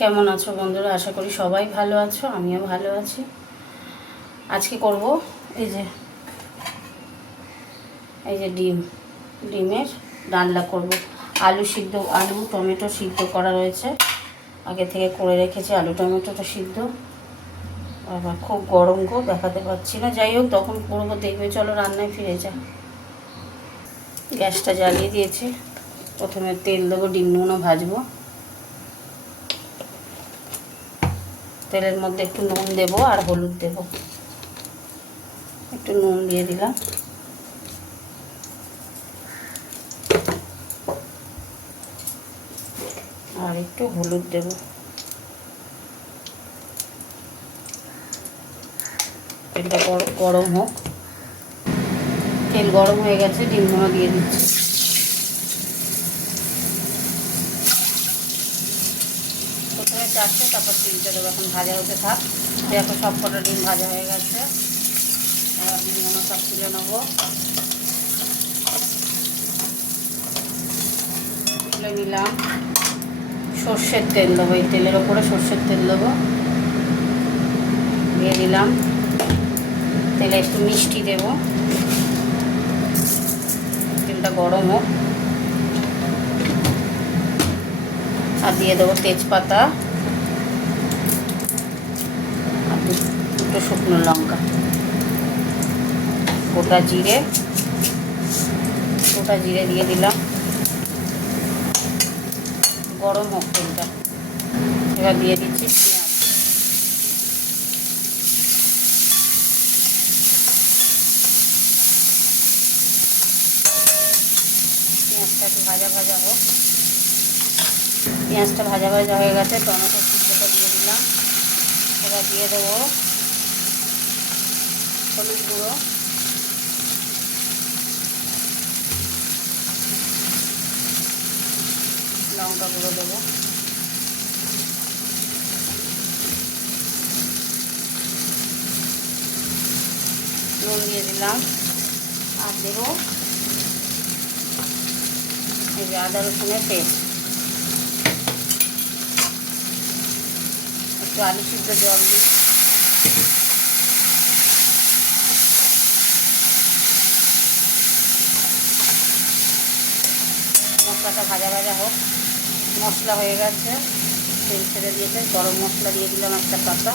কেমন আছো বন্ধুরা? আশা করি সবাই ভালো আছো, আমিও ভালো আছি। আজকে করব এই যে ডিমের ডালনা করব। আলু টমেটো সিদ্ধ করা রয়েছে, আগে থেকে করে রেখেছি। আলু টমেটোটা সিদ্ধ। আবার খুব গরম গো, দেখাতে পাচ্ছি না, যাই হোক তখন করবো, দেখবে। চলো রান্নায় ফিরে যা। গ্যাসটা জ্বালিয়ে দিয়েছি। প্রথমে তেল দেবো, ডিমগুলো ভাজবো। তেলের মধ্যে একটু নুন দেবো আর হলুদ দেব। একটু নুন দিয়ে দিলাম, আর একটু হলুদ দেব। তেলটা গরম হোক। তেল গরম হয়ে গেছে, ডিমগুলো দিয়ে দিচ্ছি। প্রথমে চারটে, তারপর তিনটে দেবো। এখন ভাজা হতে থাক। দেখো সব কটা ডিম ভাজা হয়ে গেছে। এবার ডিমগুলো সব তুলে নেবো। তুলে নিলাম। সর্ষের তেল দেবো, এই তেলের ওপরে সর্ষের তেল দেবো। দিয়ে দিলাম। তেলে একটু মিষ্টি দেব। তেলটা গরম হোক। আর দিয়ে দেবো তেজপাতা আর দুটো শুকনো লঙ্কা, গোটা জিরে দিয়ে দিলাম। গরম হোক তেলটা। এবার দিয়ে দিচ্ছি পেঁয়াজটা একটু ভাজা ভাজা হোক। পেঁয়াজটা ভাজা ভাজা হয়ে গেছে, টমেটো সিদ্ধটা দিয়ে দিলাম। এবার দিয়ে দেবো হলুদ গুঁড়ো, লঙ্কা গুঁড়ো দেবো, নুন দিয়ে দিলাম। আর দেবো এই যে আদা রসুনের পেস্ট। একটু আলু সিদ্ধ জল দিই। মশলাটা ভাজা ভাজা হোক। মশলা হয়ে গেছে, তেল ছেড়ে দিয়েছে। গরম মশলা দিয়ে দিলাম একটা পাতা।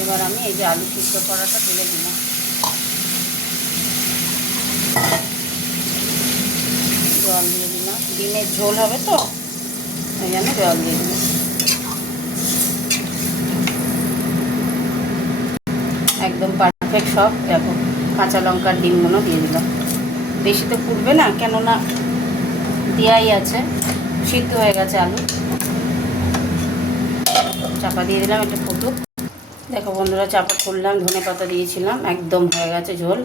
এবার আমি এই যে আলু সিদ্ধ করাটা তুলে দিলাম। জল দিয়ে দিলাম, ডিমের ঝোল হবে তো ওই জন্য জল দিয়ে দিলাম। একদম পারফেক্ট সব। দেখো কাঁচা লঙ্কার ডিমগুলো দিয়ে দিলাম। বেশি তো ফুটবে না, কেননা দেওয়াই আছে, সিদ্ধ হয়ে গেছে আলু। চাপা দিয়ে দিলাম, একটু ফুটুক। দেখো বন্ধুরা, চাপা খুললাম, ধনে পাতা দিয়েছিলাম, একদম হয়ে গেছে ঝোল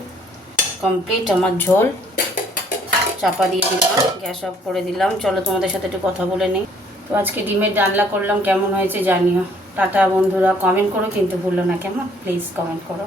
কমপ্লিট আমার ঝোল। চাপা দিয়ে দিলাম, গ্যাস অফ করে দিলাম। চলো তোমাদের সাথে একটু কথা বলে নিই। তো আজকে ডিমের ডালনা করলাম, কেমন হয়েছে জানিও। টাটা বন্ধুরা, কমেন্ট করো কিন্তু ভুলো না, কেমন? প্লিজ কমেন্ট করো।